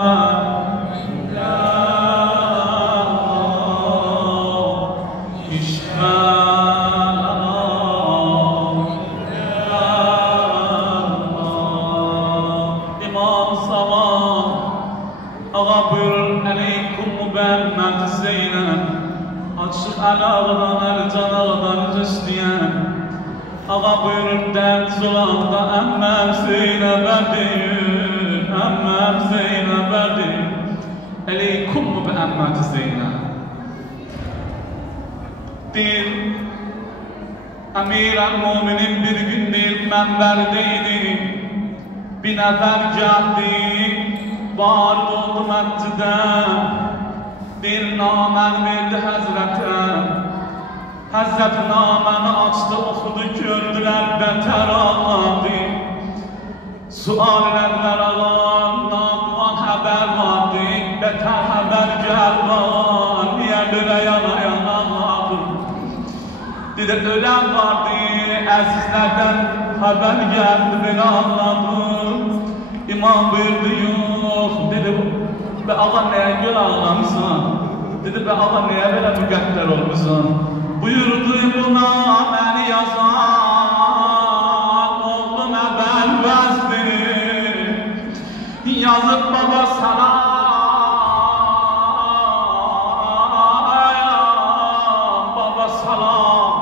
Ağa buyurur aleykum mübemmet Zeynep. Açık alağıdan ercan ağdan rüstiyen. Ağa buyurur dert zulanda emmem Zeynep'e deyir, emmem Zeynep'e deyir. Aleykum mübemmet Zeynep. Deyir, Emir-el-Muminin bir gün deyir menberdeydi. Bir nefer geldi. Var oldu mescide, bir namen verdi Hazrete. Hazret nameni açtı, okudu, gördüler, beter ağladı. Sual ettiler ağam, namuan haber vardı, beter haber geldi ağam, niye böyle yana yana ağladı? Dedi ölen vardı, azizlerden haber geldi, beni ağladım. İmam buyurdu yok, dedi be ağa neye göre ağlamışsan? Dedi be ağa neye böyle müqəddər olmuşsan? Buyurdu buna beni yazan oğlum ebelvezdir. Yazıp baba sana baba salam.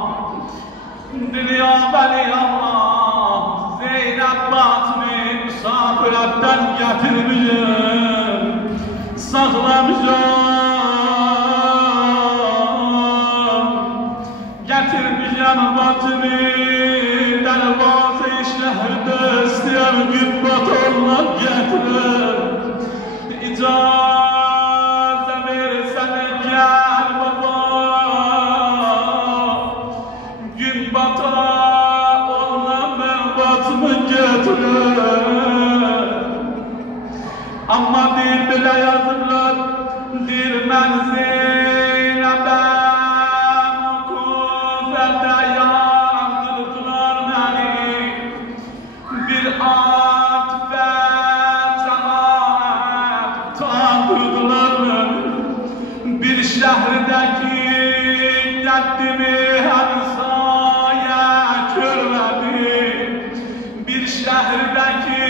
Dedi ya beni Allah Zeynep batını misafiretten getirmişim, saklamışım, getirmişim batını dervazı-i şehirde isteyen gübbat olmak getirir. İcaze versene gel baba, gübbata olmak batını getirir. Amma deyir belə yazırlar, deyir mən Zeynəbəm Kufədə yandırdılar məni. Bir at və cəmaət utandırdılar məni. Bir şəhrdəki qəddimi hər sayə görmədi. Bir şəhrdəki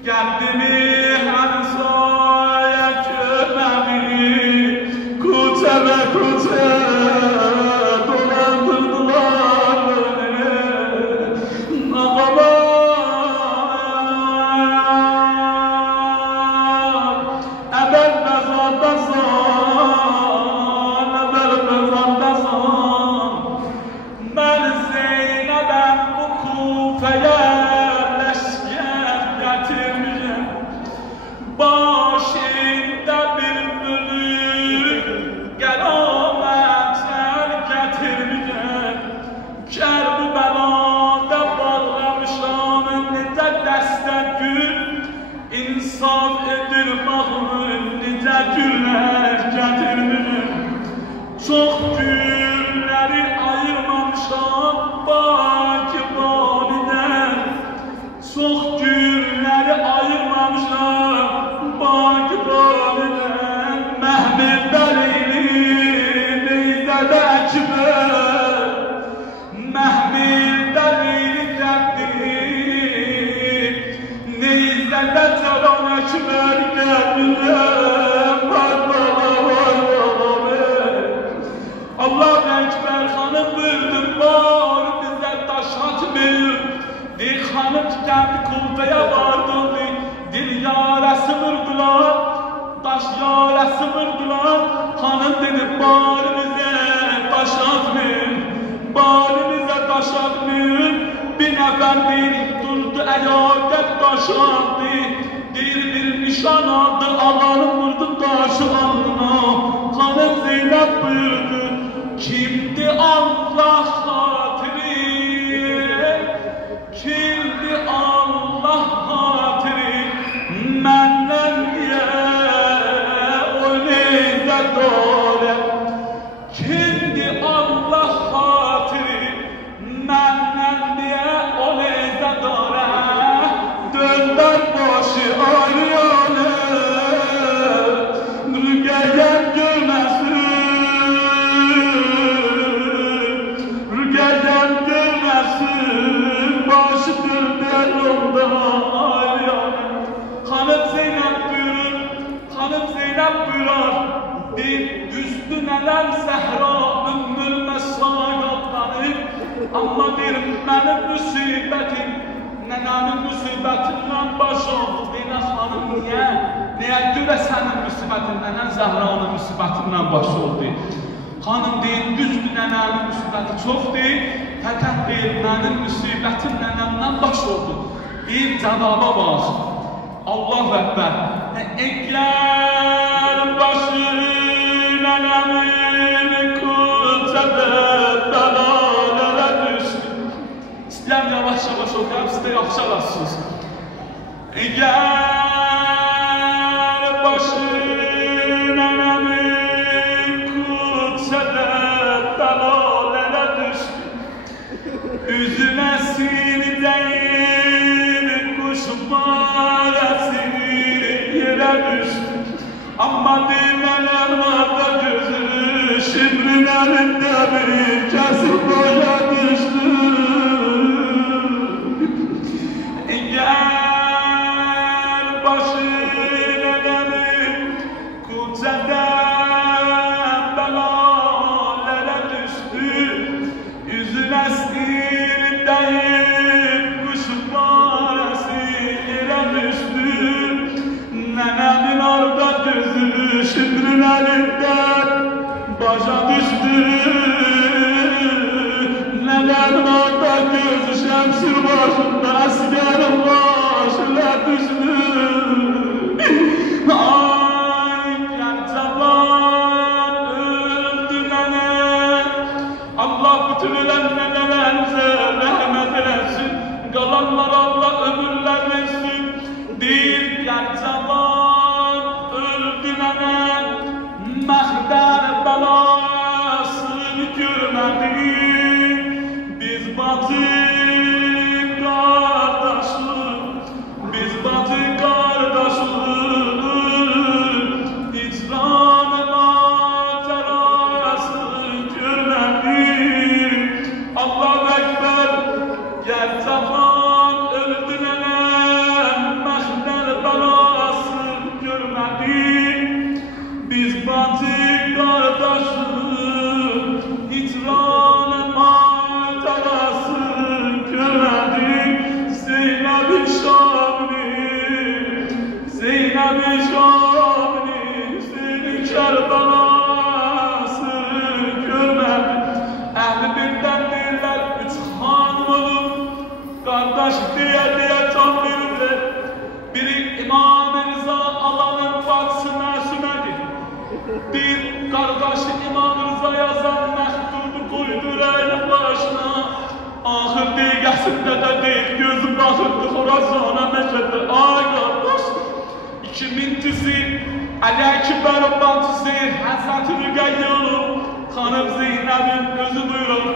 Qəddimi hər sayə görmədi, kucə və kucə dolandırdılar beni. Ağalar, əbəl məzandasan, əbəl məzandasan. Mən Zeynəbəm bu Kufəyə başında bir bölük qəramətlər gətirmişəm. Kərbəladə bağlamışam, necə dəstə gül insaf edir bağımın, necə güllər gətirmişəm. Çox gülləri ayırmamışam baki balidən, çox gülləri ayırmamışam baki balidən. Məhmil Dəlili neyzədə əkbər, Məhmil Dəlili gəldiyim, neyzədə canan əkbər gəldiyim. Var baba, var baba. Allah Ekber xanım buyurdu, var bizə daş atmıyor. Bir xanım gəldi Kufəyə vardı, dil yarəsi vurdular, daş yarəsi vurdular. Xanım dedi bari bizə daş atmayın, bari bizə daş atmayın. Bir nəfər deyir durdu əyaqət daş atdı, deyir bir nişan aldı, ağanı vurdu daşı alnına. Xanım Zeynep buyurdu, kimdi Allah xatiri, kimdi Allah xatiri, məndən niyə o neyzə doğru. Kimdi Allah xatiri, məndən niyə o neyzə doğru. Döndər başı ağrıyor. amma deyir, mənim müsibətim, nənəmin müsibətindən baş oldu. Deyir, xanım, niyə? Niyə görə sənin müsibətin, nənən Zəhranın müsibətindən baş oldu? Xanım deyir, düzdür, nənəmin müsibəti çoxdur, fəqət deyir, mənim müsibətim nənəmdən baş oldu. Bir cavaba bax, Allah Əkbər, əgər başı nənəmin kucədə bəlalərə düşdü. İstəyəm yavaş-yavaş oxuyam, siz də yaxşı alasınız. Əgər başı üzüne sildiğin kuş parası yere düştü. Ama dinlenen varda gözü şimrilerinde bir kesip boya düştü. Gel başına demin kuceden belalere düştü. Yüzüne nənəmin orada gözü şimrilərindən başa düşdü. Nənəmin orada gözü şəmsir başında əsgərin başına düşdü. Ay, gərçəvan öldü nənə. Allah bütün ölən nənələrimizə rəhmət eləsin. Qalanlar Allah ömürlər versin. Deyir, gərçəvan öldü nənə. Məxdər bəlasını görmədik. Biz bacı qardaşıq, biz bacı qardaşıq. İcranı macərasını görmədik. Allah Əkbər, gərçəvan öldü nənə. Məxdər bəlasını görmədik. Biz bacı qardaşıq, icranı macərasını görmədik. Zeynəb-i Şamini, Hüseyn-i Kərbəlasını görmədik. Əhli birdən deyirlər, üç xanım olub, qardaş deyə can verirlər. Biri İmam-ı Rıza Ağanın bacısı Məsumədir. Bir qardaşı İmam-ı Rıza yazan məktubu qoydu ürəyinin başına. Axır deyəsində də deyil, gözü baxırdı Xorazana Məşədə. Ay qardaş, 2000-cisi Əli Əkbərin bacısı Həzrət-i Rüqəyyə olub. Xanım Zeynəbin özü buyurur.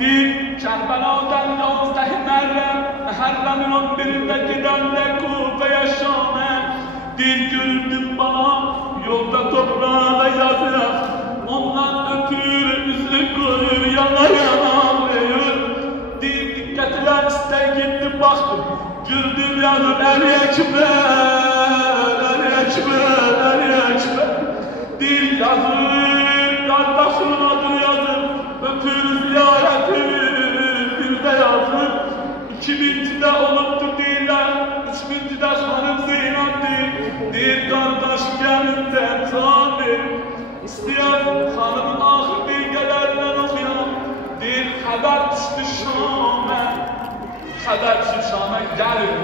Bir Kərbəladan 11 Məhərrəmin 11-də gedəndə Kufəyə Şamə. Bir göründüm bana yolda toprağa yazır. Ondan ötür üzü koyur yana ağlayır. Bir diqqətlə istəy getdi baxdım. Gördüm yazır Əli Əkbər, Əli Əkbər, Əli Əkbər. Dil yazır, qardaşın adını yazır. Ötür ziyarəti bir də yazır. 2000-cidə olubdu deyirlər, 3000-cidə xanım Zeynəbdir. Deyir, qardaş gəlin də can ver. İstəyər xanımın axır dəqiqələrindən oxuyam. Deyir, xəbər düşdü Şamə. Xəbər düşdü Şamə, gəlin,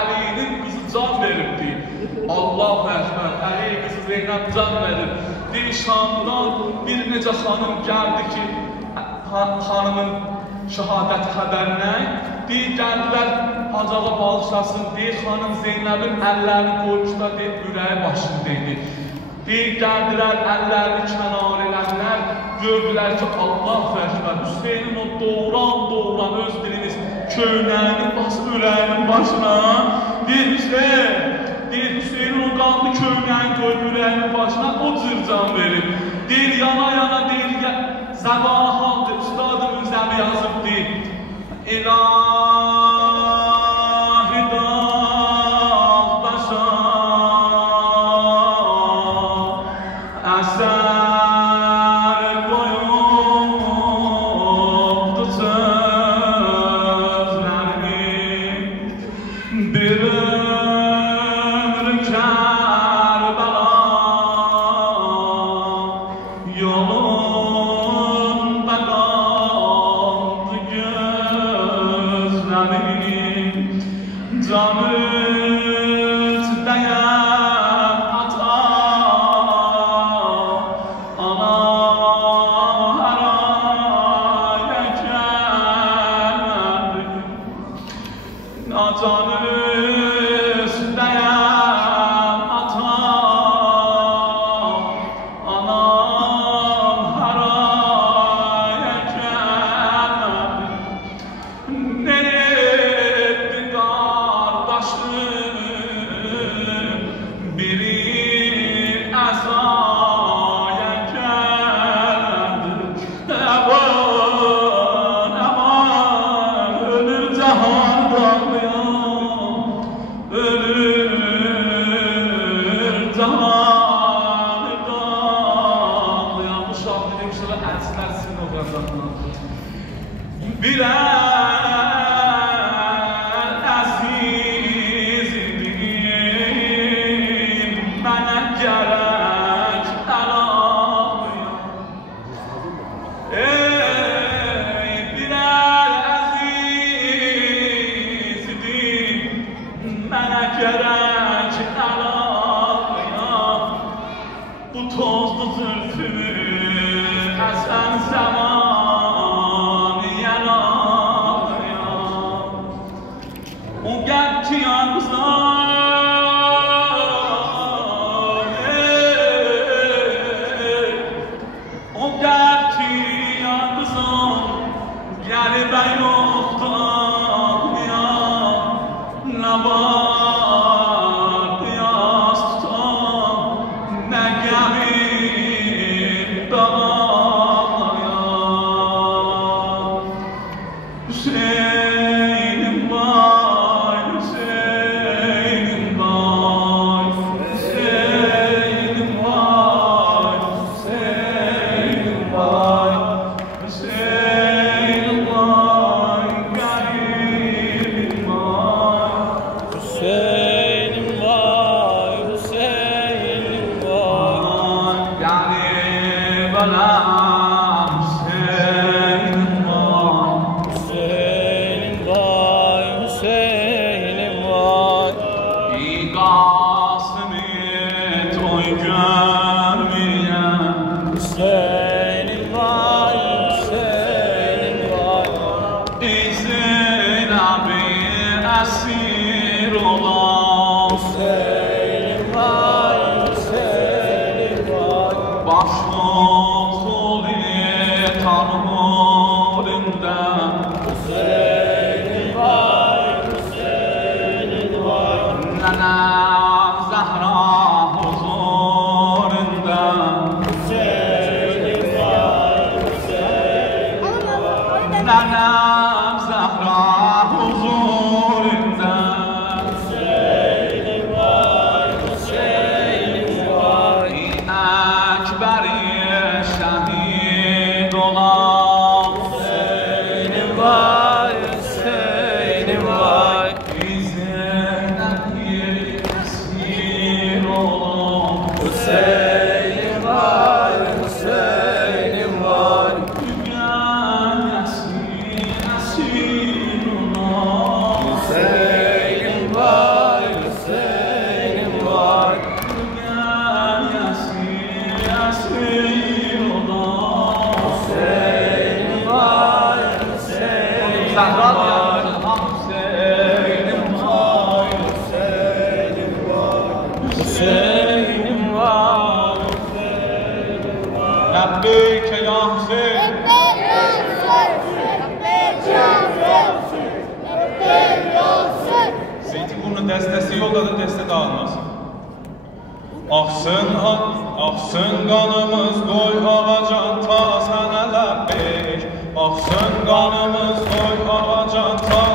Əlinin qızı can veribdir. Allahu Əkbər, Əli qızı Zeynəb can verir. Deyir, Şamdan bir necə xanım gəldi ki, xanımın şəhadət xəbərinə. Deyir, gəldilər, acağa bağışlasın. Deyir, xanım Zeynəbin əllərini qoymuşlar, deyir, ürəyi başındaydı. Deyir, gəldilər, əllərini kənar elənlər. Gördülər ki, Allah Əkbər, Hüseynin o doğran öz diliniz köynəyini basıb ürəyinin başına. Deyir, Hüseynin o qanlı köynəyini qoyub ürəyinin başına, o cür can verir. Deyir, yana, deyir, zəbanı haldır, üstadı Münzəmi yazıb, deyir. İlahi dağdaşa əsər qoyubdu Kerbela yolunda kaldı gözlerim canı tüteyen ata ana haraya geldi canı birer azizim bana gerek alamıyor. Ey birer azizim bana gerek alamıyor. Bu tozlu zülfümü esen zaman Dəstəsi yoldadır, dəstə dağılmaz. Axsın qanımız qoy avacan ta sənə ləbbeyk. Axsın qanımız qoy avacan ta